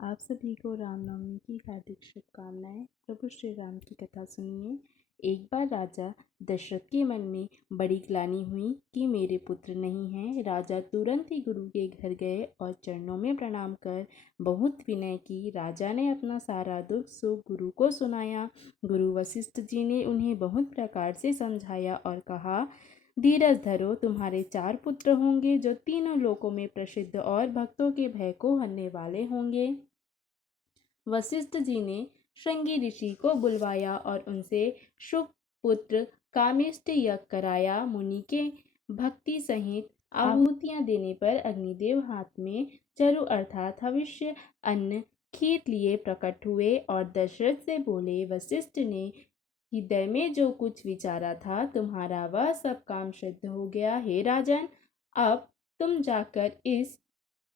आप सभी को रामनवमी की हार्दिक शुभकामनाएं। प्रभु श्री राम की कथा सुनिए। एक बार राजा दशरथ के मन में बड़ी ग्लानि हुई कि मेरे पुत्र नहीं हैं। राजा तुरंत ही गुरु के घर गए और चरणों में प्रणाम कर बहुत विनय की। राजा ने अपना सारा दुख सुख गुरु को सुनाया। गुरु वशिष्ठ जी ने उन्हें बहुत प्रकार से समझाया और कहा, धीरज धरो, तुम्हारे 4 पुत्र होंगे जो तीनों लोकों में प्रसिद्ध और भक्तों के भय को हरने वाले होंगे। वशिष्ठ जी ने श्रृंगी ऋषि को बुलवाया और उनसे शुक पुत्र कामिष्ट यज्ञ कराया। मुनि के भक्ति सहित आहुतियां देने पर अग्निदेव हाथ में चरु अर्थात हविष्य अन्न खीर लिए प्रकट हुए और दशरथ से बोले, वशिष्ठ ने हृदय में जो कुछ विचारा था तुम्हारा वह सब काम सिद्ध हो गया। हे राजन, अब तुम जाकर इस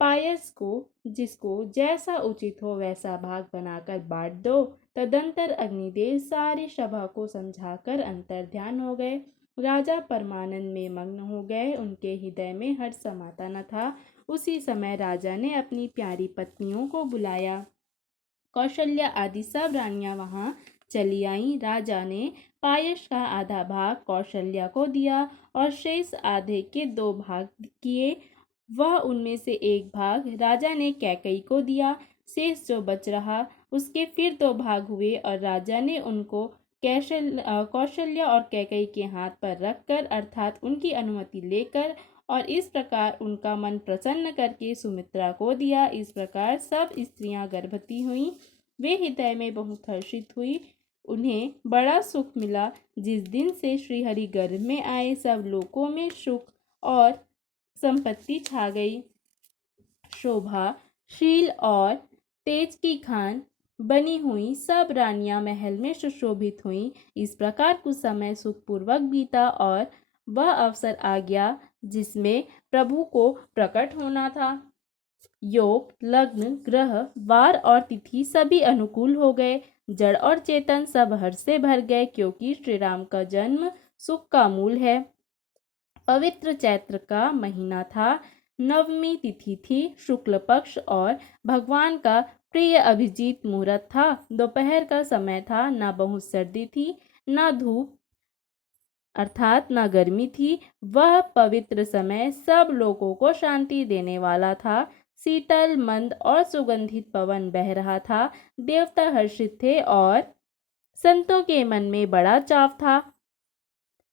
पायस को जिसको जैसा उचित हो वैसा भाग बनाकर बांट दो। तदंतर अग्निदेव सारी सभा को समझाकर अंतर ध्यान हो गए। राजा परमानंद में मग्न हो गए। उनके हृदय में हर्ष समाता न था। उसी समय राजा ने अपनी प्यारी पत्नियों को बुलाया। कौशल्या आदि सब रानियां वहां चली आईं। राजा ने पायस का आधा भाग कौशल्या को दिया और शेष आधे के 2 भाग किए। वह उनमें से एक भाग राजा ने कैकई को दिया। शेष जो बच रहा उसके फिर 2 भाग हुए और राजा ने उनको कौशल्या और कैकई के हाथ पर रखकर अर्थात उनकी अनुमति लेकर और इस प्रकार उनका मन प्रसन्न करके सुमित्रा को दिया। इस प्रकार सब स्त्रियां गर्भवती हुईं। वे हृदय में बहुत हर्षित हुई। उन्हें बड़ा सुख मिला। जिस दिन से श्रीहरि गर्भ में आए सब लोकों में सुख और संपत्ति छा गई। शोभा, शील और तेज की खान बनी हुई सब रानियां महल में सुशोभित हुईं। इस प्रकार कुछ समय सुखपूर्वक बीता और वह अवसर आ गया जिसमें प्रभु को प्रकट होना था। योग, लग्न, ग्रह, वार और तिथि सभी अनुकूल हो गए। जड़ और चेतन सब हर्ष से भर गए क्योंकि श्री राम का जन्म सुख का मूल है। पवित्र चैत्र का महीना था। नवमी तिथि थी। शुक्ल पक्ष और भगवान का प्रिय अभिजीत मुहूर्त था। दोपहर का समय था। न बहुत सर्दी थी न धूप अर्थात न गर्मी थी। वह पवित्र समय सब लोगों को शांति देने वाला था। शीतल मंद और सुगंधित पवन बह रहा था। देवता हर्षित थे और संतों के मन में बड़ा चाव था।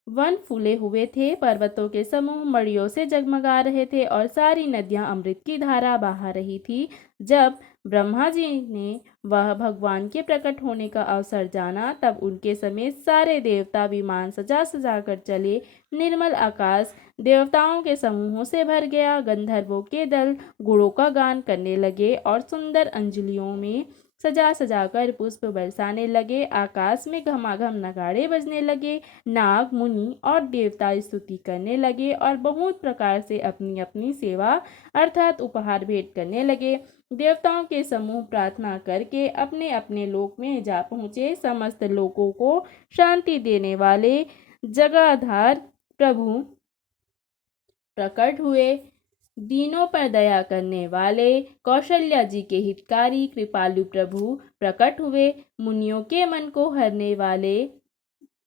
वन फूले हुए थे। पर्वतों के समूह मड़ियों से जगमगा रहे थे और सारी नदियां अमृत की धारा बहा रही थी। जब ब्रह्मा जी ने वह भगवान के प्रकट होने का अवसर जाना तब उनके समेत सारे देवता विमान सजा सजा कर चले। निर्मल आकाश देवताओं के समूहों से भर गया। गंधर्वों के दल गुणों का गान करने लगे और सुंदर अंजलियों में सजा सजा कर पुष्प बरसाने लगे। आकाश में घमाघम नगाड़े बजने लगे। नाग, मुनि और देवता स्तुति करने लगे और बहुत प्रकार से अपनी अपनी सेवा अर्थात उपहार भेंट करने लगे। देवताओं के समूह प्रार्थना करके अपने अपने लोक में जा पहुँचे। समस्त लोकों को शांति देने वाले जगाधार प्रभु प्रकट हुए। दीनों पर दया करने वाले कौशल्या जी के हितकारी कृपालु प्रभु प्रकट हुए। मुनियों के मन को हरने वाले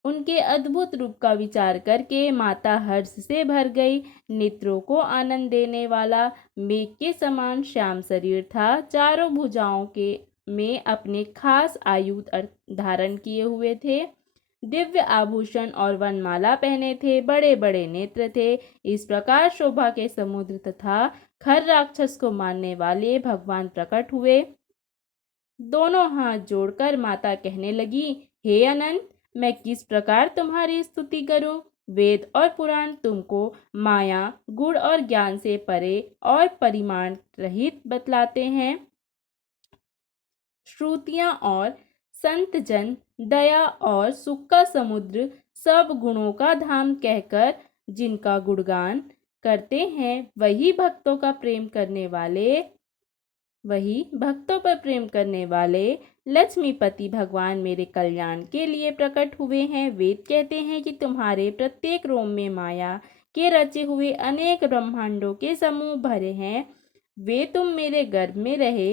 उनके अद्भुत रूप का विचार करके माता हर्ष से भर गई। नेत्रों को आनंद देने वाला मेघ के समान श्याम शरीर था। चारों भुजाओं के में अपने खास आयुध धारण किए हुए थे। दिव्य आभूषण और वनमाला पहने थे। बड़े बड़े नेत्र थे। इस प्रकार शोभा के समुद्र तथा खर राक्षस को मारने वाले भगवान प्रकट हुए। दोनों हाथ जोड़कर माता कहने लगी, हे अनंत, मैं किस प्रकार तुम्हारी स्तुति करूं। वेद और पुराण तुमको माया, गुण और ज्ञान से परे और परिमाण रहित बतलाते हैं। श्रुतियां और संत जन दया और सुख का समुद्र सब गुणों का धाम कहकर जिनका गुणगान करते हैं वही भक्तों पर प्रेम करने वाले लक्ष्मीपति भगवान मेरे कल्याण के लिए प्रकट हुए हैं। वेद कहते हैं कि तुम्हारे प्रत्येक रोम में माया के रचे हुए अनेक ब्रह्मांडों के समूह भरे हैं। वे तुम मेरे गर्भ में रहे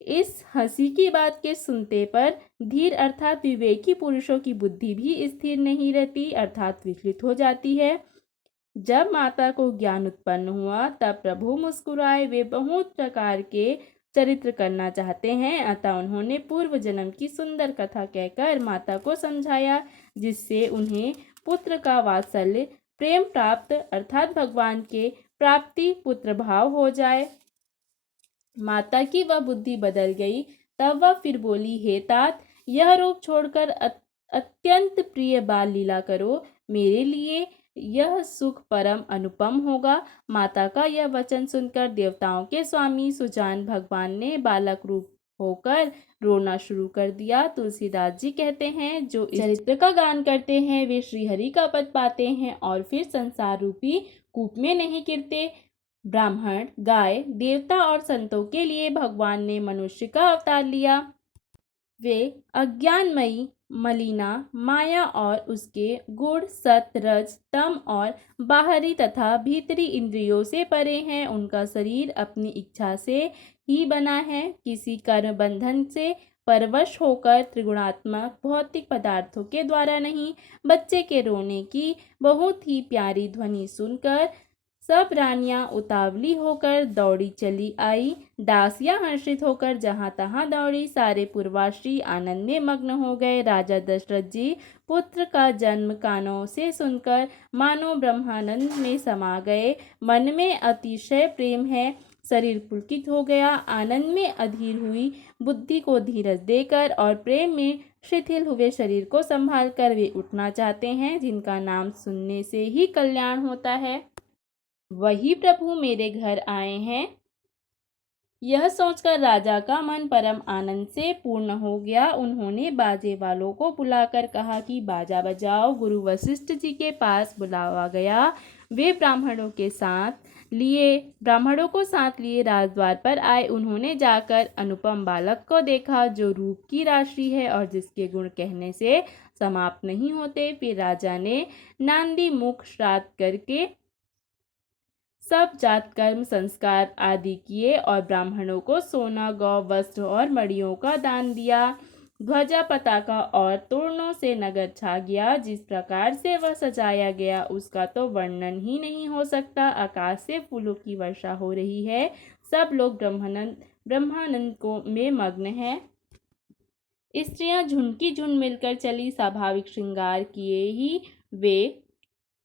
इस हंसी की बात के सुनते पर धीर अर्थात विवेकी पुरुषों की बुद्धि भी स्थिर नहीं रहती अर्थात विचलित हो जाती है। जब माता को ज्ञान उत्पन्न हुआ तब प्रभु मुस्कुराए। वे बहुत प्रकार के चरित्र करना चाहते हैं, अतः उन्होंने पूर्व जन्म की सुंदर कथा कहकर माता को समझाया, जिससे उन्हें पुत्र का वात्सल्य प्रेम प्राप्त अर्थात भगवान के प्राप्ति पुत्र भाव हो जाए। माता की वह बुद्धि बदल गई। तब वह फिर बोली, हे तात, यह रूप छोड़कर अत्यंत प्रिय बाल लीला करो, मेरे लिए यह सुख परम अनुपम होगा। माता का यह वचन सुनकर देवताओं के स्वामी सुजान भगवान ने बालक रूप होकर रोना शुरू कर दिया। तुलसीदास जी कहते हैं, जो इस चरित्र का गान करते हैं वे श्रीहरि का पद पाते हैं और फिर संसार रूपी कूप में नहीं गिरते। ब्राह्मण, गाय, देवता और संतों के लिए भगवान ने मनुष्य का अवतार लिया। वे अज्ञानमयी मलिना माया और उसके गुण सत रज तम और बाहरी तथा भीतरी इंद्रियों से परे हैं। उनका शरीर अपनी इच्छा से ही बना है, किसी कर्म बंधन से परवश होकर त्रिगुणात्मक भौतिक पदार्थों के द्वारा नहीं। बच्चे के रोने की बहुत ही प्यारी ध्वनि सुनकर सब रानियां उतावली होकर दौड़ी चली आई। दासियां हर्षित होकर जहां तहां दौड़ी। सारे पूर्वाश्री आनंद में मग्न हो गए। राजा दशरथ जी पुत्र का जन्म कानों से सुनकर मानो ब्रह्मानंद में समा गए। मन में अतिशय प्रेम है, शरीर पुलकित हो गया। आनंद में अधीर हुई बुद्धि को धीरज देकर और प्रेम में शिथिल हुए शरीर को संभाल कर वे उठना चाहते हैं, जिनका नाम सुनने से ही कल्याण होता है, वही प्रभु मेरे घर आए हैं। यह सोचकर राजा का मन परम आनंद से पूर्ण हो गया। उन्होंने बाजे वालों को बुलाकर कहा कि बाजा बजाओ। गुरु वशिष्ठ जी के पास बुलावा गया। वे ब्राह्मणों को साथ लिए राजद्वार पर आए। उन्होंने जाकर अनुपम बालक को देखा, जो रूप की राशि है और जिसके गुण कहने से समाप्त नहीं होते। फिर राजा ने नांदी मुख श्राद्ध करके सब जात कर्म संस्कार आदि किए और ब्राह्मणों को सोना, गौ, वस्त्र और मड़ियों का दान दिया। ध्वजा, पताका और तोरणों से नगर छा गया। जिस प्रकार से वह सजाया गया उसका तो वर्णन ही नहीं हो सकता। आकाश से फूलों की वर्षा हो रही है। सब लोग ब्रह्मानंद को में मग्न हैं। स्त्रियां झुंड की झुंड मिलकर चली। स्वाभाविक श्रृंगार किए ही वे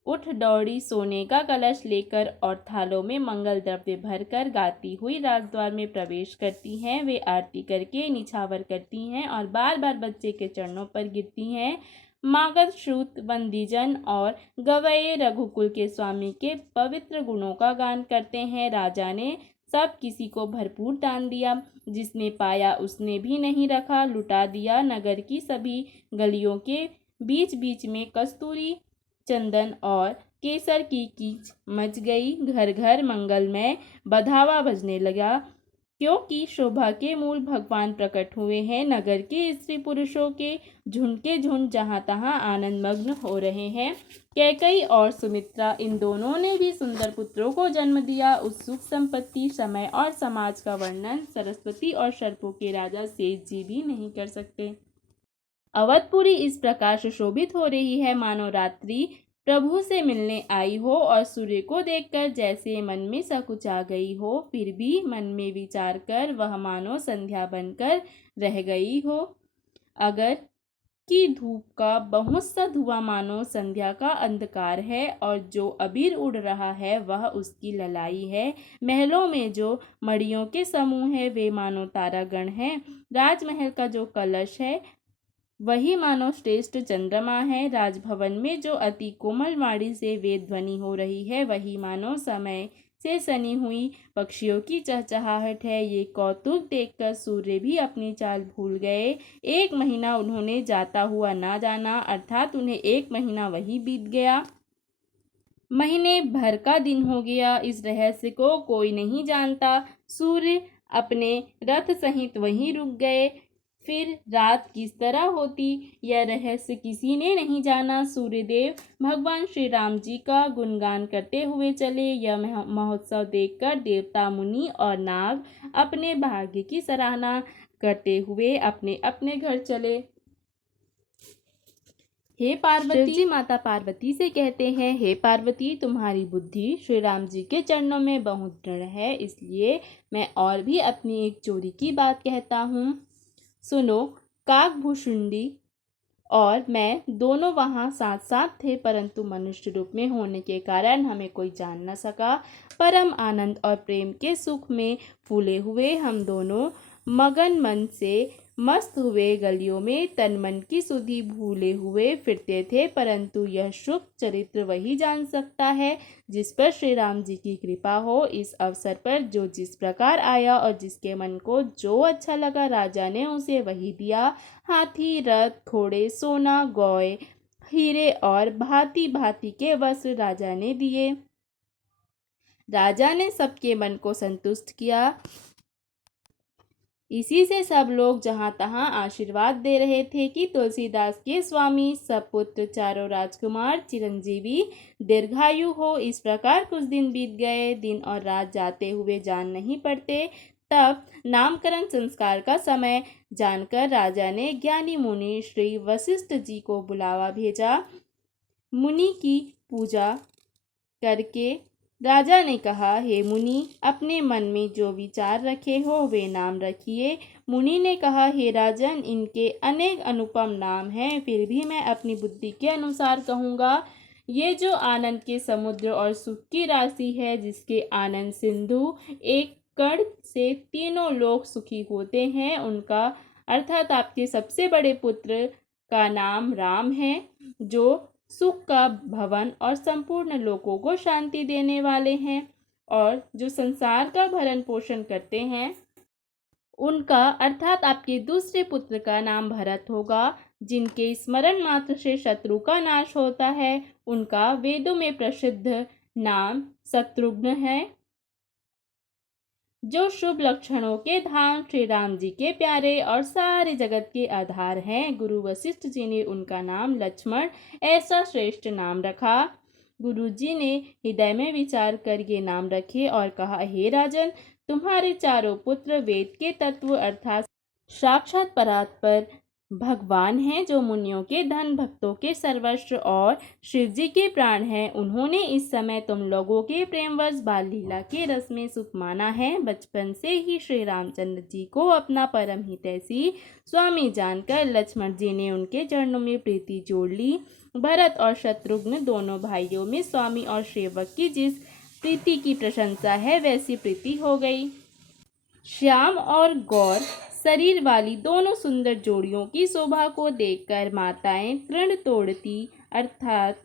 उठ दौड़ी, सोने का कलश लेकर और थालों में मंगल द्रव्य भरकर गाती हुई राजद्वार में प्रवेश करती हैं। वे आरती करके निछावर करती हैं और बार बार बच्चे के चरणों पर गिरती हैं। मागध, श्रुत, बंदीजन और गवये रघुकुल के स्वामी के पवित्र गुणों का गान करते हैं। राजा ने सब किसी को भरपूर दान दिया। जिसने पाया उसने भी नहीं रखा, लुटा दिया। नगर की सभी गलियों के बीच बीच में कस्तूरी, चंदन और केसर की कीच मच गई। घर घर मंगलमय बधावा बजने लगा, क्योंकि शोभा के मूल भगवान प्रकट हुए हैं। नगर के स्त्री पुरुषों के झुंड जहां तहां आनंद मग्न हो रहे हैं। कैकई और सुमित्रा, इन दोनों ने भी सुंदर पुत्रों को जन्म दिया। उस सुख संपत्ति, समय और समाज का वर्णन सरस्वती और सर्पों के राजा शेष जी भी नहीं कर सकते। अवधपुरी इस प्रकार सुशोभित हो रही है मानो रात्रि प्रभु से मिलने आई हो और सूर्य को देखकर जैसे मन में सकुचा गई हो, फिर भी मन में विचार कर वह मानो संध्या बनकर रह गई हो। अगर की धूप का बहुत सा धुआं मानो संध्या का अंधकार है और जो अबीर उड़ रहा है वह उसकी ललाई है। महलों में जो मड़ियों के समूह है वे मानो तारागण है। राजमहल का जो कलश है वही मानो श्रेष्ठ चंद्रमा है। राजभवन में जो अति कोमल वाणी से वेद ध्वनि हो रही है वही मानो समय से सनी हुई पक्षियों की चहचहाहट है। ये कौतुक देखकर सूर्य भी अपनी चाल भूल गए। 1 महीना उन्होंने जाता हुआ ना जाना, अर्थात उन्हें 1 महीना वही बीत गया। महीने भर का दिन हो गया। इस रहस्य को कोई नहीं जानता। सूर्य अपने रथ सहित वहीं रुक गए। फिर रात किस तरह होती, यह रहस्य किसी ने नहीं जाना। सूर्यदेव भगवान श्री राम जी का गुणगान करते हुए चले। यह महोत्सव देखकर देवता, मुनि और नाग अपने भाग्य की सराहना करते हुए अपने अपने घर चले। हे पार्वती, शिव जी माता पार्वती से कहते हैं, हे पार्वती, तुम्हारी बुद्धि श्री राम जी के चरणों में बहुत दृढ़ है, इसलिए मैं और भी अपनी एक चोरी की बात कहता हूँ। सुनो, काकभूषुंडी और मैं दोनों वहाँ साथ साथ थे, परंतु मनुष्य रूप में होने के कारण हमें कोई जान न सका। परम आनंद और प्रेम के सुख में फूले हुए हम दोनों मगन मन से मस्त हुए गलियों में तन मन की सुधि भूले हुए फिरते थे, परंतु यह शुभ चरित्र वही जान सकता है जिस पर श्री राम जी की कृपा हो। इस अवसर पर जो जिस प्रकार आया और जिसके मन को जो अच्छा लगा, राजा ने उसे वही दिया। हाथी, रथ, घोड़े, सोना, गौए, हीरे और भांति भांति के वस्त्र राजा ने दिए। राजा ने सबके मन को संतुष्ट किया। इसी से सब लोग जहाँ तहाँ आशीर्वाद दे रहे थे कि तुलसीदास के स्वामी, सपुत्र, चारों राजकुमार चिरंजीवी दीर्घायु हो। इस प्रकार कुछ दिन बीत गए। दिन और रात जाते हुए जान नहीं पड़ते। तब नामकरण संस्कार का समय जानकर राजा ने ज्ञानी मुनि श्री वशिष्ठ जी को बुलावा भेजा। मुनि की पूजा करके राजा ने कहा, हे मुनि, अपने मन में जो विचार रखे हो वे नाम रखिए। मुनि ने कहा, हे राजन, इनके अनेक अनुपम नाम हैं, फिर भी मैं अपनी बुद्धि के अनुसार कहूँगा। ये जो आनंद के समुद्र और सुख की राशि है, जिसके आनंद सिंधु एक कण से तीनों लोग सुखी होते हैं, उनका अर्थात आपके सबसे बड़े पुत्र का नाम राम है, जो सुख का भवन और संपूर्ण लोगों को शांति देने वाले हैं, और जो संसार का भरण पोषण करते हैं, उनका अर्थात आपके दूसरे पुत्र का नाम भरत होगा, जिनके स्मरण मात्र से शत्रु का नाश होता है। उनका वेदों में प्रसिद्ध नाम शत्रुघ्न है। जो शुभ लक्षणों के धाम श्री राम जी के प्यारे और सारे जगत के आधार हैं। गुरु वशिष्ठ जी ने उनका नाम लक्ष्मण ऐसा श्रेष्ठ नाम रखा। गुरु जी ने हृदय में विचार कर ये नाम रखे और कहा, हे राजन, तुम्हारे चारों पुत्र वेद के तत्व अर्थात साक्षात परात्पर भगवान हैं, जो मुनियों के धन, भक्तों के सर्वस्व और शिव जी के प्राण हैं। उन्होंने इस समय तुम लोगों के प्रेमवश बाल लीला के रस में सुख माना है। बचपन से ही श्री रामचंद्र जी को अपना परम हितैषी स्वामी जानकर लक्ष्मण जी ने उनके चरणों में प्रीति जोड़ ली। भरत और शत्रुघ्न दोनों भाइयों में स्वामी और सेवक की जिस प्रीति की प्रशंसा है, वैसी प्रीति हो गई। श्याम और गौर शरीर वाली दोनों सुंदर जोड़ियों की शोभा को देखकर माताएं तृण तोड़ती, अर्थात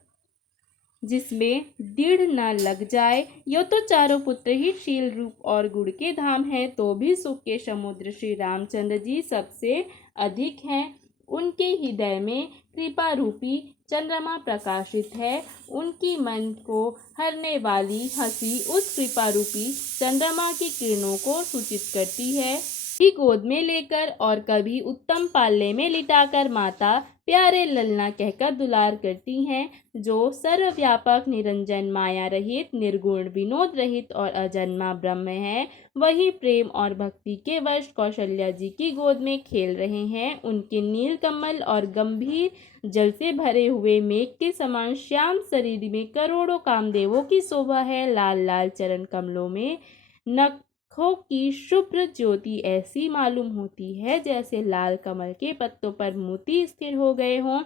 जिसमें दृढ़ न लग जाए। यो तो चारों पुत्र ही शील, रूप और गुण के धाम हैं, तो भी सुख के समुद्र श्री रामचंद्र जी सबसे अधिक हैं। उनके हृदय में कृपा रूपी चंद्रमा प्रकाशित है। उनकी मन को हरने वाली हंसी उस कृपा रूपी चंद्रमा की किरणों को सूचित करती है। कभी गोद में लेकर और कभी उत्तम पालने में लिटाकर माता प्यारे ललना कहकर दुलार करती हैं। जो सर्वव्यापक, निरंजन, माया रहित, निर्गुण, विनोद रहित और अजन्मा ब्रह्म है, वही प्रेम और भक्ति के वश कौशल्या जी की गोद में खेल रहे हैं। उनके नील कमल और गंभीर जल से भरे हुए मेघ के समान श्याम शरीर में करोड़ों कामदेवों की शोभा है। लाल लाल चरण कमलों में नखों की शुभ्र ज्योति ऐसी मालूम होती है जैसे लाल कमल के पत्तों पर मोती स्थिर हो गए हों।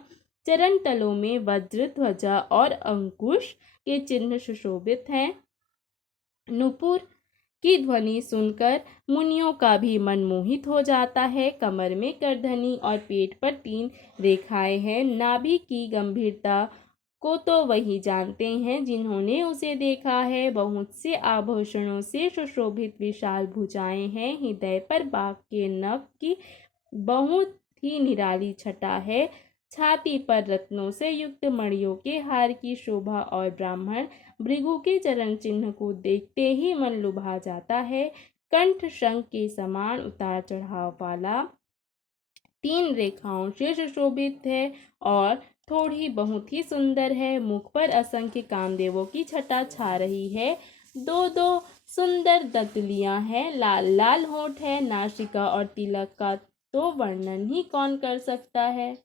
चरण तलों में वज्र, ध्वजा और अंकुश के चिन्ह सुशोभित हैं। नूपुर की ध्वनि सुनकर मुनियों का भी मन मोहित हो जाता है। कमर में करधनी और पेट पर 3 रेखाएं हैं। नाभि की गंभीरता को तो वही जानते हैं जिन्होंने उसे देखा है। बहुत से आभूषणों से सुशोभित विशाल भुजाएं हैं। हृदय पर बाघ के नख की बहुत ही निराली छटा है। छाती पर रत्नों से युक्त मणियों के हार की शोभा और ब्राह्मण भृगु के चरण चिन्ह को देखते ही मन लुभा जाता है। कंठ शंख के समान उतार चढ़ाव वाला 3 रेखाओं से सुशोभित है और थोड़ी बहुत ही सुंदर है। मुख पर असंख्य कामदेवों की छटा छा रही है। दो दो सुंदर दंतलियां हैं, लाल लाल होंठ है, नासिका और तिलक का तो वर्णन ही कौन कर सकता है।